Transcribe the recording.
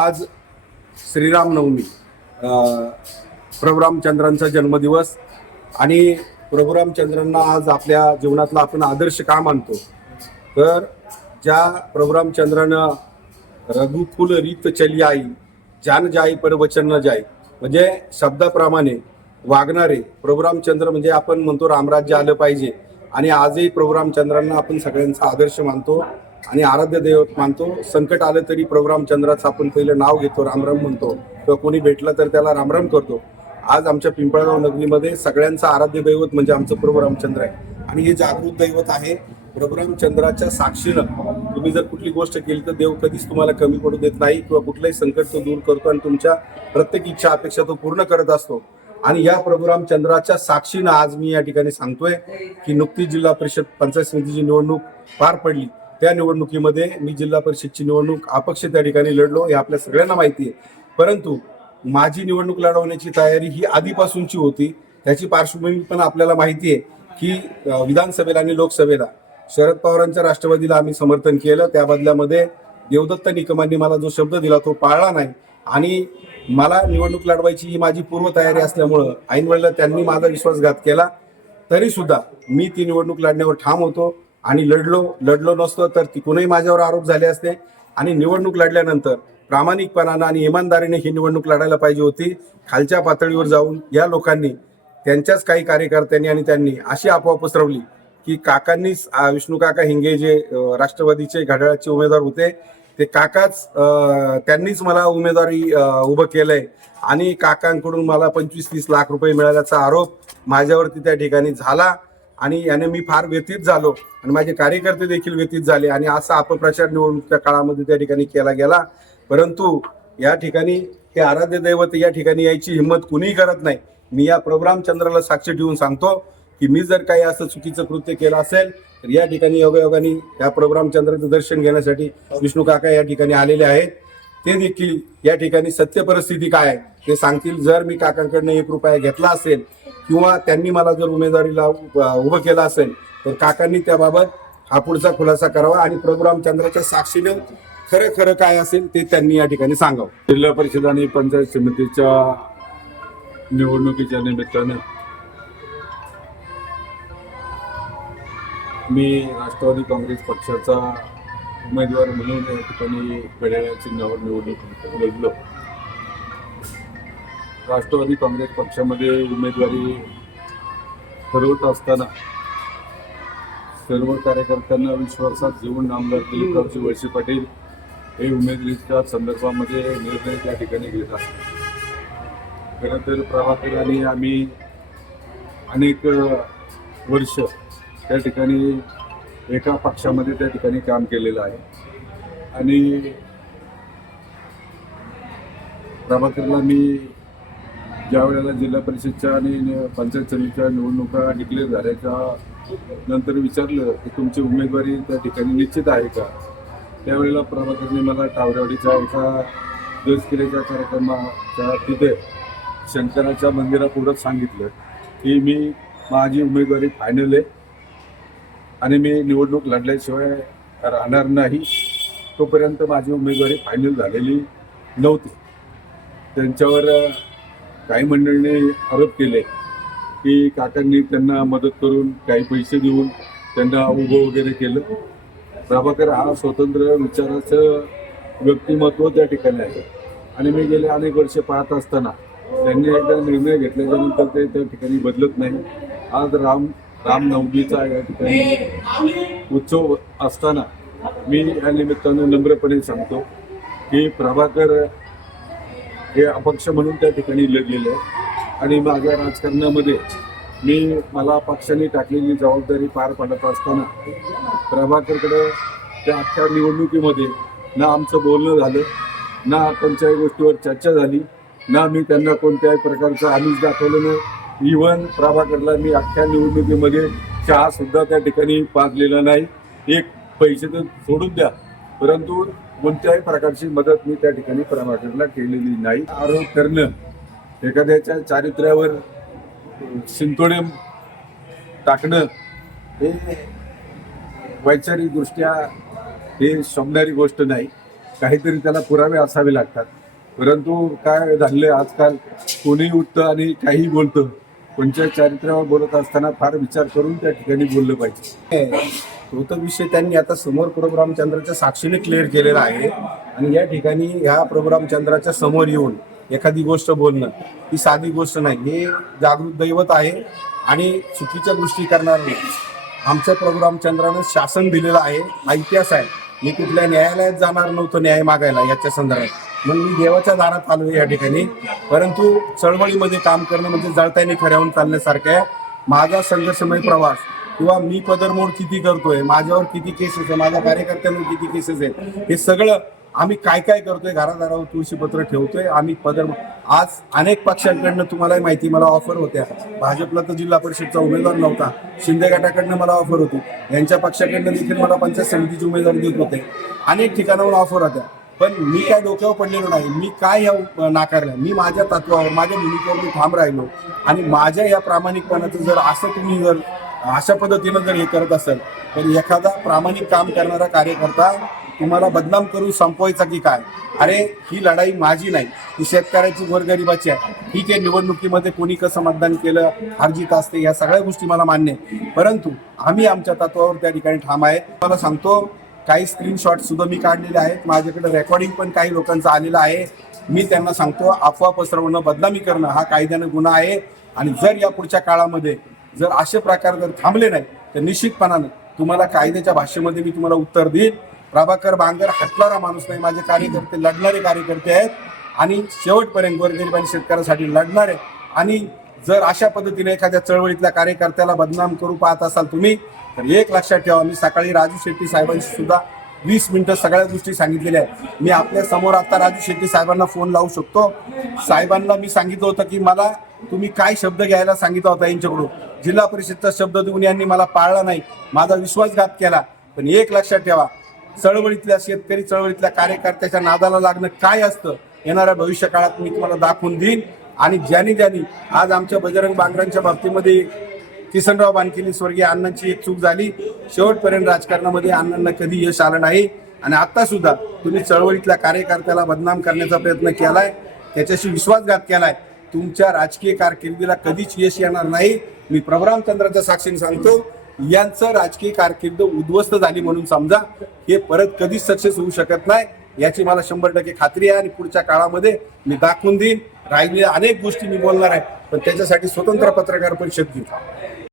आज श्रीरामनवमी, प्रभू रामचंद्रांचा जन्मदिवस आणि प्रभू रामचंद्रांना आज आपल्या जीवनातला आपण आदर्श का मानतो, तर ज्या प्रभू रामचंद्रानं रघुकुल रीत चली आई, जान जाई पर वचन न जाई, म्हणजे शब्दाप्रमाणे वागणारे प्रभू रामचंद्र म्हणजे आपण म्हणतो रामराज्य आलं पाहिजे. आणि आजही प्रभू रामचंद्रांना आपण सगळ्यांचा आदर्श मानतो आणि आराध्य दैवत मानतो. संकट आलं तरी प्रभू रामचंद्राचं आपण पहिलं नाव घेतो, रामराम म्हणतो, किंवा कोणी भेटलं तर त्याला रामराम करतो. आज आमच्या पिंपळगाव नगरीमध्ये सगळ्यांचं आराध्य दैवत म्हणजे आमचं प्रभू रामचंद्र आहे आणि हे जागृत दैवत आहे. प्रभू रामचंद्राच्या साक्षीनं तुम्ही जर कुठली गोष्ट केली तर देव कधीच तुम्हाला कमी पडू देत नाही, किंवा कुठलंही संकट तो दूर करतो आणि तुमच्या प्रत्येक इच्छा अपेक्षा तो पूर्ण करत असतो. आणि या प्रभू रामचंद्राच्या साक्षीनं आज मी या ठिकाणी सांगतोय की नुकतीच जिल्हा परिषद पंचायत समितीची निवडणूक पार पडली. त्या निवडणुकीमध्ये मी जिल्हा परिषदची निवडणूक अपक्ष त्या ठिकाणी लढलो, हे आपल्या सगळ्यांना माहिती आहे. परंतु माझी निवडणूक लढवण्याची तयारी ही आधीपासूनची होती. त्याची पार्श्वभूमी पण आपल्याला माहिती आहे की विधानसभेला आणि लोकसभेला शरद पवारांच्या राष्ट्रवादीला आम्ही समर्थन केलं. त्या बदल्यामध्ये देवदत्त निकमांनी मला जो शब्द दिला तो पाळला नाही आणि मला निवडणूक लढवायची ही माझी पूर्वतयारी असल्यामुळं ऐनवेळेला त्यांनी माझा विश्वासघात केला. तरी सुद्धा मी ती निवडणूक लढण्यावर ठाम होतो आणि लढलो नसतो तर तिकूनही माझ्यावर आरोप झाले असते. आणि निवडणूक लढल्यानंतर प्रामाणिकपणानं आणि इमानदारीने ही निवडणूक लढायला पाहिजे होती. खालच्या पातळीवर जाऊन या लोकांनी, त्यांच्याच काही कार्यकर्त्यांनी आणि त्यांनी अशी अफवा पसरवली की काकांनीच, विष्णू काका हिंगे जे राष्ट्रवादीचे घड्याळाचे उमेदवार होते, ते काकाच त्यांनीच मला उमेदवारी उभं केलंय आणि काकांकडून मला 25-30 लाख रुपये मिळाल्याचा आरोप माझ्यावरती त्या ठिकाणी झाला. आणि याने मी फार व्यथित झालो आणि माझे कार्यकर्ते देखील व्यथित झाले आणि असा अपप्रचार निवडणुकीच्या काळामध्ये त्या ठिकाणी केला गेला. परंतु या ठिकाणी हे आराध्य दैवत या ठिकाणी यायची हिंमत कुणीही करत नाही. मी या प्रभू रामचंद्राला साक्ष ठेवून सांगतो की मी जर काही असं चुकीचं कृत्य केलं असेल तर या ठिकाणी योगायोगाने या प्रभू रामचंद्राचं दर्शन घेण्यासाठी विष्णू काका या ठिकाणी आलेले आहेत. ते देखील या ठिकाणी सत्य परिस्थिती काय आहे ते सांगतील. जर मी काकांकडनं 1 रुपया घेतला असेल किंवा त्यांनी मला जर उमेदवारीला उभं केलं असेल तर काकांनी त्याबाबत हा पुढचा खुलासा करावा आणि प्रभू रामचंद्राच्या साक्षीनं खरं खरं काय असेल ते त्यांनी या ठिकाणी सांगावं. जिल्हा परिषद आणि पंचायत समितीच्या निवडणुकीच्या निमित्तानं मी राष्ट्रवादी काँग्रेस पक्षाचा उमेदवार म्हणून या ठिकाणी घड्याळा चिन्हावर निवडणूक लढलो. राष्ट्रवादी काँग्रेस पक्षामध्ये उमेदवारी ठरवत असताना सर्व कार्यकर्त्यांना विश्वासात घेऊन आमदार दिलीपरावजी वळसे पाटील हे उमेदवारीच्या संदर्भामध्ये निर्णय त्या ठिकाणी घेत असतात. खरं तर प्रभाकर आणि आम्ही अनेक वर्ष त्या ठिकाणी एका पक्षामध्ये त्या ठिकाणी काम केलेलं आहे आणि प्रभाकरला मी ज्या वेळेला जिल्हा परिषदच्या आणि पंचायत समितीच्या निवडणुका डिक्लेअर झाल्याच्या नंतर विचारलं की तुमची उमेदवारी त्या ठिकाणी निश्चित आहे का. त्यावेळेला प्रभाकरने मला टावरेवाडीच्या एका दसकिलेच्या कार्यक्रमाच्या तिथे शंकराच्या मंदिरापुढंच सांगितलं की माझी उमेदवारी फायनल आहे आणि मी निवडणूक लढल्याशिवाय राहणार नाही. तोपर्यंत माझी उमेदवारी फायनल झालेली नव्हती. त्यांच्यावर काही मंडळींनी आरोप केले की काकांनी त्यांना मदत करून काही पैसे देऊन त्यांना उभं वगैरे केलं. प्रभाकर हा स्वतंत्र विचाराचं व्यक्तिमत्व त्या ठिकाणी आहे आणि मी गेले अनेक वर्षे पाहत असताना त्यांनी एकदा निर्णय घेतल्याच्यानंतर ते त्या ठिकाणी बदलत नाही. आज रामनवमीचा या ठिकाणी उत्सव असताना मी या निमित्तानं नम्रपणे सांगतो की प्रभाकर हे अपक्ष म्हणून त्या ठिकाणी लढलेले आहे आणि माझ्या राजकारणामध्ये मला पक्षाने टाकलेली जबाबदारी पार पाडत असताना प्रभाकरकडं त्या अख्ख्या निवडणुकीमध्ये ना आमचं बोलणं झालं, ना कोणत्याही गोष्टीवर चर्चा झाली, ना मी त्यांना कोणत्याही प्रकारचं आमिष दाखवलं नाही. इव्हन प्रभाकरला मी अख्ख्या निवडणुकीमध्ये चहा सुद्धा त्या ठिकाणी पाजलेला नाही. एक पैसे तर सोडून द्या, परंतु कोणत्याही प्रकारची मदत मी त्या ठिकाणी प्रभाकरला केलेली नाही. आरोप करणं, एखाद्याच्या चारित्र्यावर शिंतोडे टाकणं हे वैचारिकदृष्ट्या हे शोभणारी गोष्ट नाही. काहीतरी त्याला पुरावे असावे लागतात. परंतु काय झालंय आजकाल कोणी उठतं आणि काही बोलतं. कोणत्या चारित्र्यावर बोलत असताना फार विचार करून त्या ठिकाणी बोललं पाहिजे. तो तर विषय त्यांनी आता समोर प्रभू रामचंद्राच्या साक्षीने क्लिअर केलेला आहे. आणि या ठिकाणी ह्या प्रभू रामचंद्राच्या समोर येऊन एखादी गोष्ट बोलणं ही साधी गोष्ट नाही. हे जागृत दैवत आहे आणि चुकीच्या गोष्टी करणार नाही. आमच्या प्रभू रामचंद्रानं शासन दिलेलं आहे, हा इतिहास आहे. मी कुठल्या न्यायालयात जाणार नव्हतो न्याय मागायला याच्या संदर्भात, मग मी देवाच्या दारात आलो या ठिकाणी. परंतु चळवळीमध्ये काम करणं म्हणजे जळतानी खऱ्याहून चालण्यासारखं आहे. माझा संघर्षमय प्रवास किंवा मी पदरमोड किती करतोय, माझ्यावर किती केसेस आहे, माझ्या कार्यकर्त्यांवर किती केसेस आहेत, हे सगळं आम्ही काय काय करतोय, घरादारावर तुळशीपत्र ठेवतोय आम्ही. आज अनेक पक्षांकडनं तुम्हालाही माहिती मला ऑफर होत्या. भाजपला तर जिल्हा परिषदचा उमेदवार नव्हता, शिंदे गटाकडनं मला ऑफर होती, यांच्या पक्षाकडनं देखील मला पंचायत समितीची उमेदवार देत होते. अनेक ठिकाणाहून ऑफर होत्या, पण मी काय डोक्यावर पडलेलो नाही. मी काय ह्या नाकारल्या, मी माझ्या तत्वावर माझ्या भूमिकेवर मी ठाम राहिलो. आणि माझ्या या प्रामाणिकपणाचं जर असं तुम्ही जर अशा पद्धतीनं जर हे करत असेल तर एखादा प्रामाणिक काम करणारा कार्यकर्ता तुम्हाला बदनाम करून संपवायचा की काय? अरे ही लढाई माझी नाही, ही शेतकऱ्याची गोरगरिबाची आहे. ठीक आहे, निवडणुकीमध्ये कोणी कसं मतदान केलं हारजीत असते, या सगळ्या गोष्टी मला मान्य आहे. परंतु आम्ही आमच्या तत्वावर त्या ठिकाणी ठाम आहे. मला सांगतो, काही स्क्रीनशॉट सुद्धा मी काढलेले आहेत, माझ्याकडे रेकॉर्डिंग पण काही लोकांचं आलेलं आहे. मी त्यांना सांगतो, अफवा पसरवणं, बदनामी करणं हा कायद्यानं गुन्हा आहे. आणि जर या पुढच्या काळामध्ये जर असे प्रकार जर थांबले नाही तर निश्चितपणानं तुम्हाला कायद्याच्या भाषेमध्ये मी तुम्हाला उत्तर देईन. प्रभाकर बांगर हटणारा माणूस नाही, माझे कार्यकर्ते लढणारे कार्यकर्ते आहेत आणि शेवटपर्यंत गोरगरीब आणि शेतकऱ्यासाठी लढणारे. आणि जर अशा पद्धतीने एखाद्या चळवळीतल्या कार्यकर्त्याला बदनाम करू पाहत असाल तुम्ही तर एक लक्षात ठेवा, मी सकाळी राजू शेट्टी साहेबांशी सुद्धा 20 मिनिटं सगळ्या गोष्टी सांगितलेल्या आहेत. मी आपल्या समोर आता राजू शेट्टी साहेबांना फोन लावू शकतो. साहेबांना मी सांगितलं होतं की मला तुम्ही काय शब्द घ्यायला सांगितला होता यांच्याकडून, जिल्हा परिषदचा शब्द देऊन यांनी मला पाळला नाही, माझा विश्वासघात केला. पण एक लक्षात ठेवा, चळवळीतल्या शेतकरी चळवळीतल्या कार्यकर्त्याच्या नादाला लागणं काय असतं येणाऱ्या भविष्य काळात मी तुम्हाला दाखवून देईन. आणि ज्यांनी आज आमच्या बजरंग बांगरांच्या बाबतीमध्ये किसनराव बानकिनी स्वर्गीय अण्णांची एक चूक झाली, शेवटपर्यंत राजकारणामध्ये अण्णांना कधी यश आलं नाही. आणि आता सुद्धा तुम्ही चळवळीतल्या कार्यकर्त्याला बदनाम करण्याचा प्रयत्न केलाय, त्याच्याशी विश्वासघात केलाय. तुमच्या राजकीय कारकिर्दीला कधीच यश येणार नाही. मी प्रभू रामचंद्राच्या साक्षीने सांगतो, यांचं राजकीय कारकीर्द उद्ध्वस्त झाली म्हणून समजा. हे परत कधीच सक्सेस होऊ शकत नाही याची मला 100% खात्री आहे. आणि पुढच्या काळामध्ये मी दाखवून देईन. राहिलेल्या अनेक गोष्टी मी बोलणार आहे, पण त्याच्यासाठी स्वतंत्र पत्रकार परिषद घेऊ.